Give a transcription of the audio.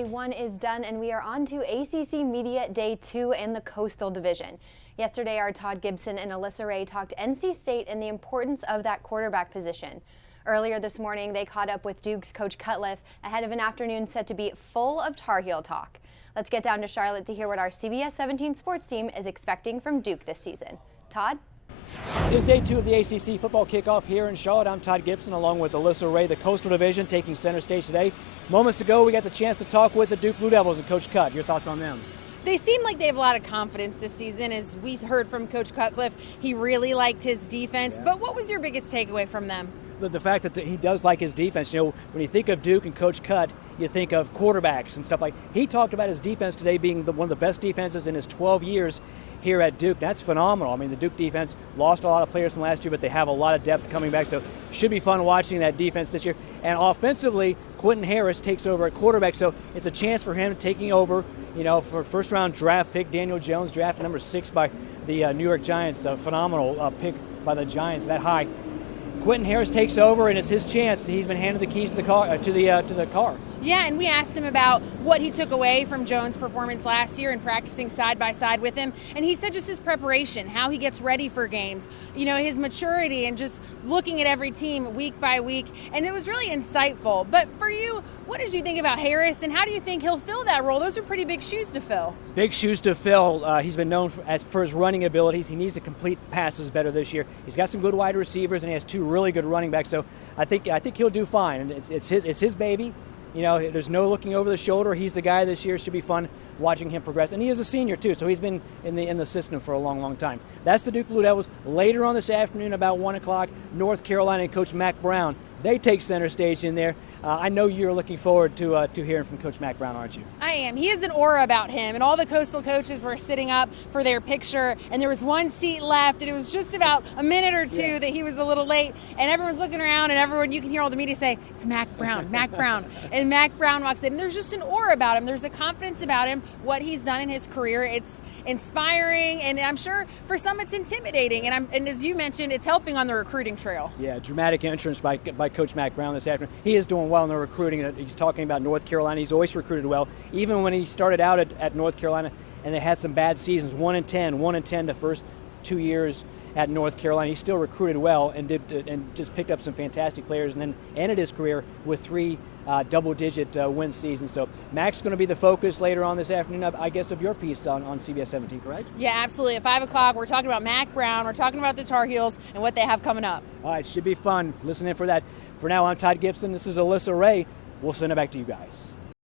Day 1 is done, and we are on to ACC Media Day 2 in the Coastal Division. Yesterday, our Todd Gibson and Alyssa Ray talked NC State and the importance of that quarterback position. Earlier this morning, they caught up with Duke's Coach Cutcliffe ahead of an afternoon set to be full of Tar Heel talk. Let's get down to Charlotte to hear what our CBS 17 sports team is expecting from Duke this season. Todd? It is day 2 of the ACC football kickoff here in Charlotte. I'm Todd Gibson along with Alyssa Ray, the Coastal Division, taking center stage today. Moments ago, we got the chance to talk with the Duke Blue Devils and Coach Cut. Your thoughts on them? They seem like they have a lot of confidence this season. As we heard from Coach Cutcliffe, he really liked his defense. Yeah. But what was your biggest takeaway from them? The fact that he does like his defense. You know, when you think of Duke and Coach Cut, you think of quarterbacks and stuff like. He talked about his defense today being one of the best defenses in his 12 years here at Duke. That's phenomenal. I mean, the Duke defense lost a lot of players from last year, but they have a lot of depth coming back, so should be fun watching that defense this year. And offensively, Quentin Harris takes over at quarterback, so it's a chance for him taking over, you know, for first-round draft pick. Daniel Jones, drafted number 6 by the New York Giants. A phenomenal pick by the Giants, that high. Quentin Harris takes over, and it's his chance. He's been handed the keys to the car. Yeah, and we asked him about what he took away from Jones' performance last year and practicing side by side with him. And he said just his preparation, how he gets ready for games, you know, his maturity and just looking at every team week by week. And it was really insightful. But for you, what did you think about Harris, and how do you think he'll fill that role? Those are pretty big shoes to fill. Big shoes to fill. He's been known for his running abilities. He needs to complete passes better this year. He's got some good wide receivers, and he has 2 really good running backs. So I think he'll do fine. And it's his baby. You know, there's no looking over the shoulder. He's the guy this year. Should be fun watching him progress. And he is a senior, too, so he's been in the system for a long, long time. That's the Duke Blue Devils. Later on this afternoon, about 1 o'clock, North Carolina and Coach Mack Brown. They take center stage in there. I know you're looking forward to hearing from Coach Mack Brown, aren't you? I am. He has an aura about him, and all the Coastal coaches were sitting up for their picture, and there was 1 seat left, and it was just about a minute or two that he was a little late, and everyone's looking around, and you can hear all the media say, it's Mack Brown, Mack Brown. And Mack Brown walks in, and there's just an aura about him. There's a confidence about him, what he's done in his career. It's inspiring, and I'm sure for some it's intimidating, and as you mentioned, it's helping on the recruiting trail. Yeah, dramatic entrance by Coach Mack Brown this afternoon. He is doing well in the recruiting. He's talking about North Carolina. He's always recruited well. Even when he started out at North Carolina and they had some bad seasons, 1-10 the first 2 years at North Carolina, he still recruited well and just picked up some fantastic players, and then ended his career with 3 double-digit win seasons. So Mack's going to be the focus later on this afternoon, I guess, of your piece on CBS 17, correct? Yeah, absolutely. At 5 o'clock, we're talking about Mack Brown. We're talking about the Tar Heels and what they have coming up. All right, should be fun. Listen in for that. For now, I'm Todd Gibson. This is Alyssa Ray. We'll send it back to you guys.